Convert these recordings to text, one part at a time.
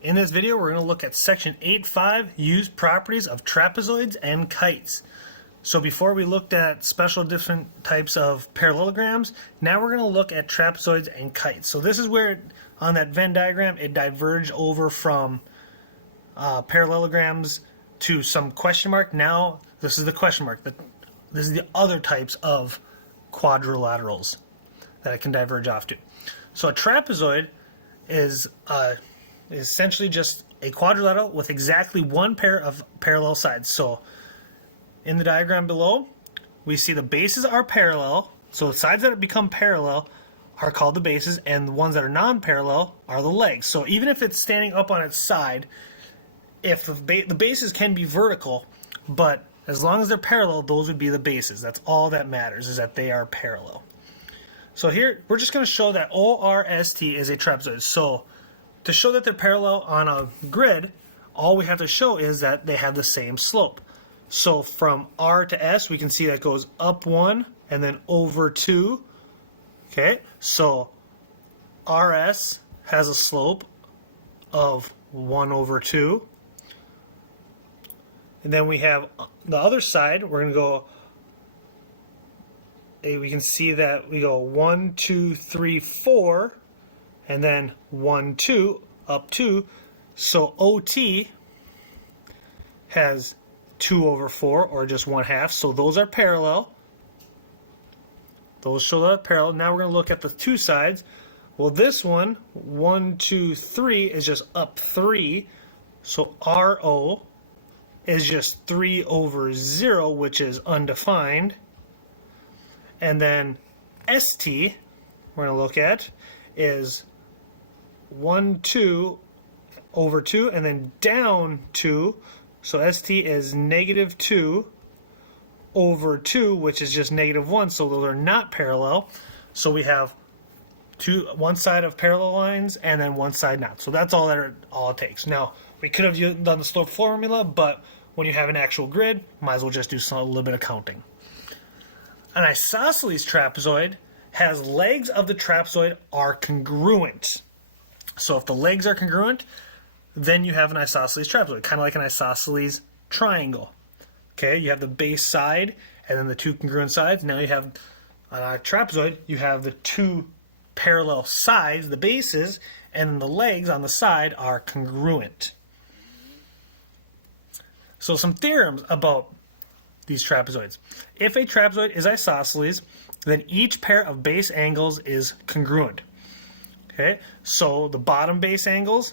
In this video, we're going to look at Section 8.5, Use Properties of Trapezoids and Kites. So before we looked at special different types of parallelograms, now we're going to look at trapezoids and kites. So this is where, on that Venn diagram, it diverged over from parallelograms to some question mark. Now this is the question mark. This is the other types of quadrilaterals that it can diverge off to. So a trapezoid is essentially just a quadrilateral with exactly one pair of parallel sides. So in the diagram below, we see the bases are parallel. So the sides that become parallel are called the bases, and the ones that are non-parallel are the legs. So even if it's standing up on its side, if the bases can be vertical, but as long as they're parallel, those would be the bases. That's all that matters, is that they are parallel. So here, we're just going to show that ORST is a trapezoid. So to show that they're parallel on a grid, all we have to show is that they have the same slope. So from R to S, we can see that goes up 1 and then over 2. Okay, so RS has a slope of 1 over 2. And then we have the other side, we're going to go, we can see that we go 1, 2, 3, 4, and then 1, 2, up 2. So OT has 2 over 4, or just 1/2. So those are parallel. Those show that parallel. Now we're going to look at the two sides. Well, this one, 1, 2, 3, is just up 3. So RO is just 3 over 0, which is undefined. And then ST, we're going to look at, is 1, 2 over 2, and then down 2. So ST is negative 2 over 2, which is just negative 1. So those are not parallel. So we have one side of parallel lines and then one side not. So that's all it takes. Now, we could have done the slope formula, but when you have an actual grid, might as well just do a little bit of counting. An isosceles trapezoid has legs of the trapezoid are congruent. So if the legs are congruent, then you have an isosceles trapezoid, kind of like an isosceles triangle. Okay, you have the base side and then the two congruent sides. Now you have, on a trapezoid, you have the two parallel sides, the bases, and then the legs on the side are congruent. So some theorems about these trapezoids. If a trapezoid is isosceles, then each pair of base angles is congruent. Okay, so the bottom base angles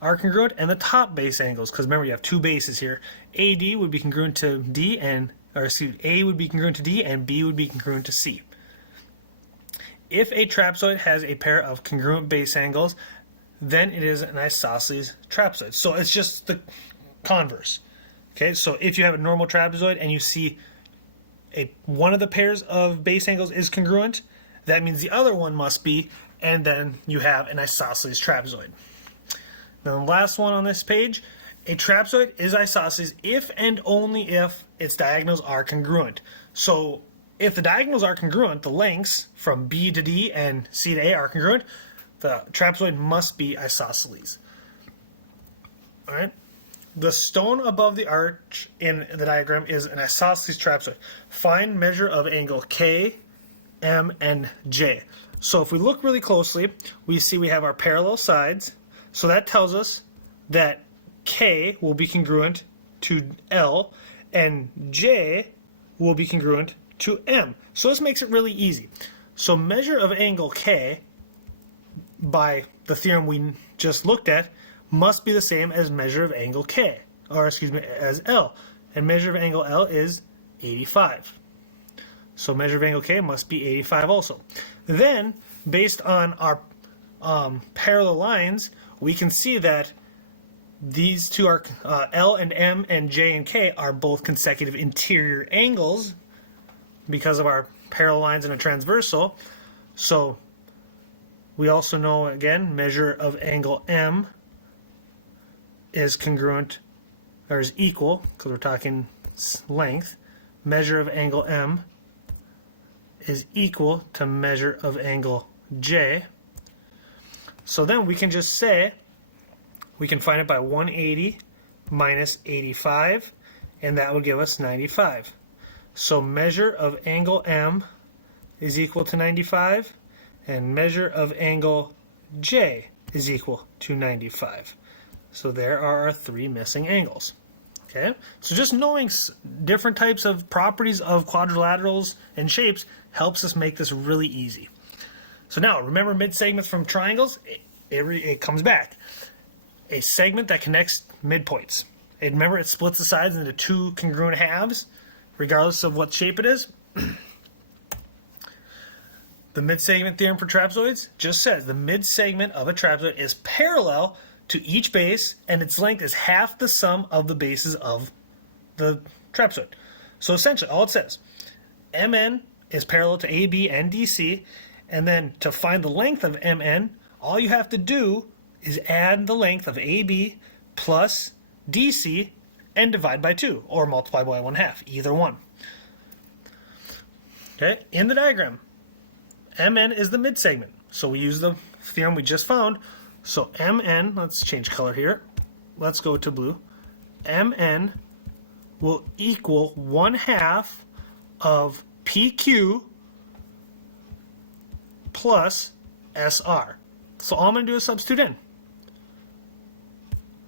are congruent and the top base angles, because remember you have two bases here. AD would be congruent to D, A would be congruent to D, and B would be congruent to C. If a trapezoid has a pair of congruent base angles, then it is an isosceles trapezoid. So it's just the converse. Okay, so if you have a normal trapezoid and you see one of the pairs of base angles is congruent, that means the other one must be, and then you have an isosceles trapezoid. Now the last one on this page, a trapezoid is isosceles if and only if its diagonals are congruent. So if the diagonals are congruent, the lengths from B to D and C to A are congruent, the trapezoid must be isosceles. All right. The stone above the arch in the diagram is an isosceles trapezoid. Find measure of angle K, M, and J. So if we look really closely, we see we have our parallel sides. So that tells us that K will be congruent to L and J will be congruent to M. So this makes it really easy. So measure of angle K, by the theorem we just looked at, must be the same as measure of angle K, or excuse me, as L. And measure of angle L is 85. So measure of angle K must be 85 also. Then, based on our parallel lines, we can see that these two are, L and M and J and K are both consecutive interior angles because of our parallel lines and a transversal. So we also know, again, measure of angle M is congruent, or is equal, because we're talking length. Measure of angle M is equal to measure of angle J. So then we can just say we can find it by 180 minus 85, and that would give us 95. So measure of angle M is equal to 95, and measure of angle J is equal to 95. So there are our three missing angles. Okay, so just knowing different types of properties of quadrilaterals and shapes helps us make this really easy. So now, remember mid-segments from triangles? It comes back. A segment that connects midpoints. And remember, it splits the sides into two congruent halves, regardless of what shape it is. The mid-segment theorem for trapezoids just says the mid-segment of a trapezoid is parallel to each base, and its length is half the sum of the bases of the trapezoid. So essentially, all it says, MN is parallel to AB and DC, and then to find the length of MN, all you have to do is add the length of AB plus DC and divide by 2, or multiply by 1/2, either one. Okay, in the diagram, MN is the mid-segment, so we use the theorem we just found. So MN, let's change color here. Let's go to blue. MN will equal 1/2 of PQ plus SR. So all I'm going to do is substitute in.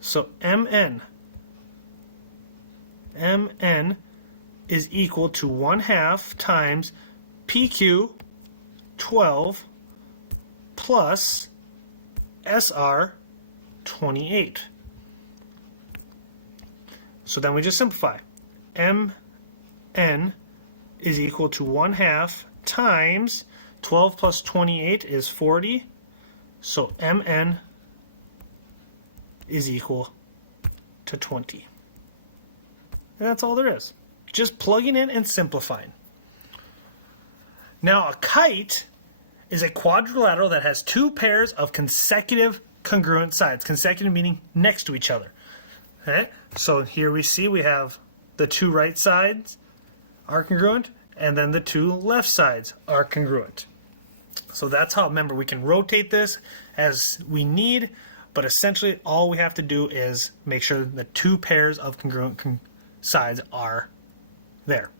So MN is equal to 1/2 times PQ 12 plus SR 28. So then we just simplify. MN is equal to 1/2 times 12 plus 28 is 40. So MN is equal to 20. And that's all there is. Just plugging in and simplifying. Now a kite is a quadrilateral that has two pairs of consecutive congruent sides. Consecutive meaning next to each other. Okay? So here we see we have the two right sides are congruent, and then the two left sides are congruent. So that's how, remember, we can rotate this as we need, but essentially all we have to do is make sure the two pairs of congruent sides are there.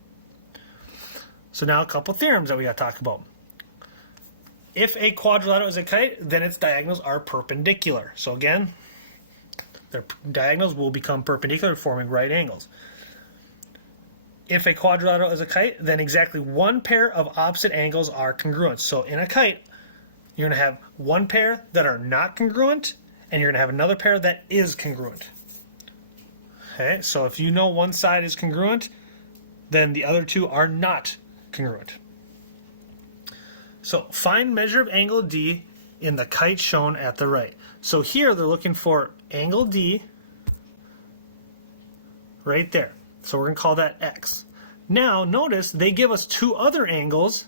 So now a couple theorems that we got to talk about. If a quadrilateral is a kite, then its diagonals are perpendicular. So again, their diagonals will become perpendicular, forming right angles. If a quadrilateral is a kite, then exactly one pair of opposite angles are congruent. So in a kite, you're going to have one pair that are not congruent, and you're going to have another pair that is congruent. Okay, so if you know one side is congruent, then the other two are not congruent. So find measure of angle D in the kite shown at the right. So here they're looking for angle D right there. So we're going to call that X. Now notice they give us two other angles,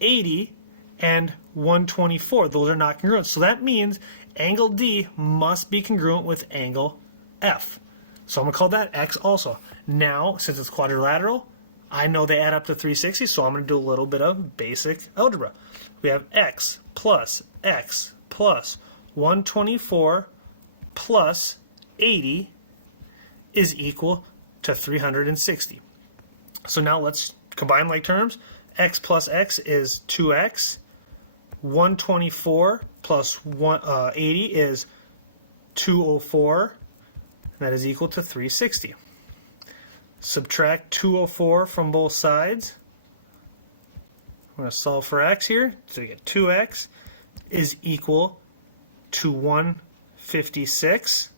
80 and 124. Those are not congruent. So that means angle D must be congruent with angle F. So I'm going to call that X also. Now, since it's quadrilateral, I know they add up to 360, so I'm going to do a little bit of basic algebra. We have X plus 124 plus 80 is equal to 360. So now let's combine like terms. X plus X is 2X. 124 plus 80 is 204. And that is equal to 360. Subtract 204 from both sides. I'm going to solve for x here. So we get 2x is equal to 156.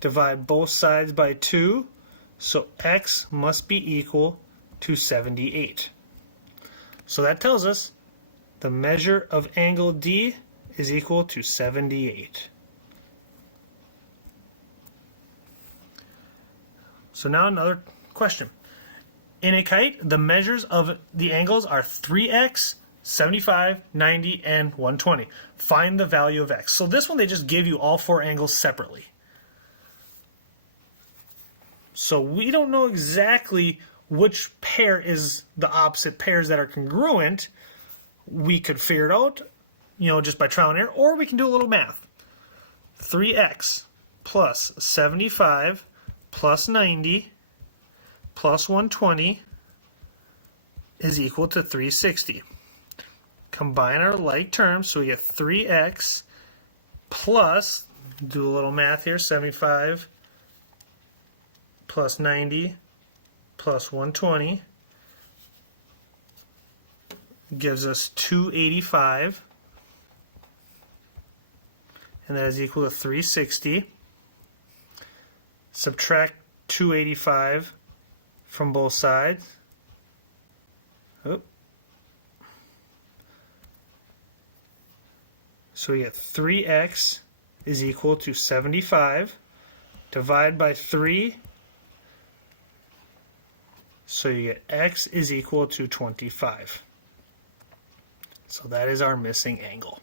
Divide both sides by 2. So x must be equal to 78. So that tells us the measure of angle D is equal to 78. So now another question. In a kite, the measures of the angles are 3x, 75, 90, and 120. Find the value of x. So this one they just give you all four angles separately. So we don't know exactly which pair is the opposite pairs that are congruent. We could figure it out, just by trial and error, or we can do a little math. 3x plus 75 plus 90 plus 120 is equal to 360. Combine our like terms, so we get 3x plus, do a little math here, 75 plus 90 plus 120 gives us 285, and that is equal to 360. Subtract 285 from both sides. Oop. So we get 3x is equal to 75. Divide by 3. So you get x is equal to 25. So that is our missing angle.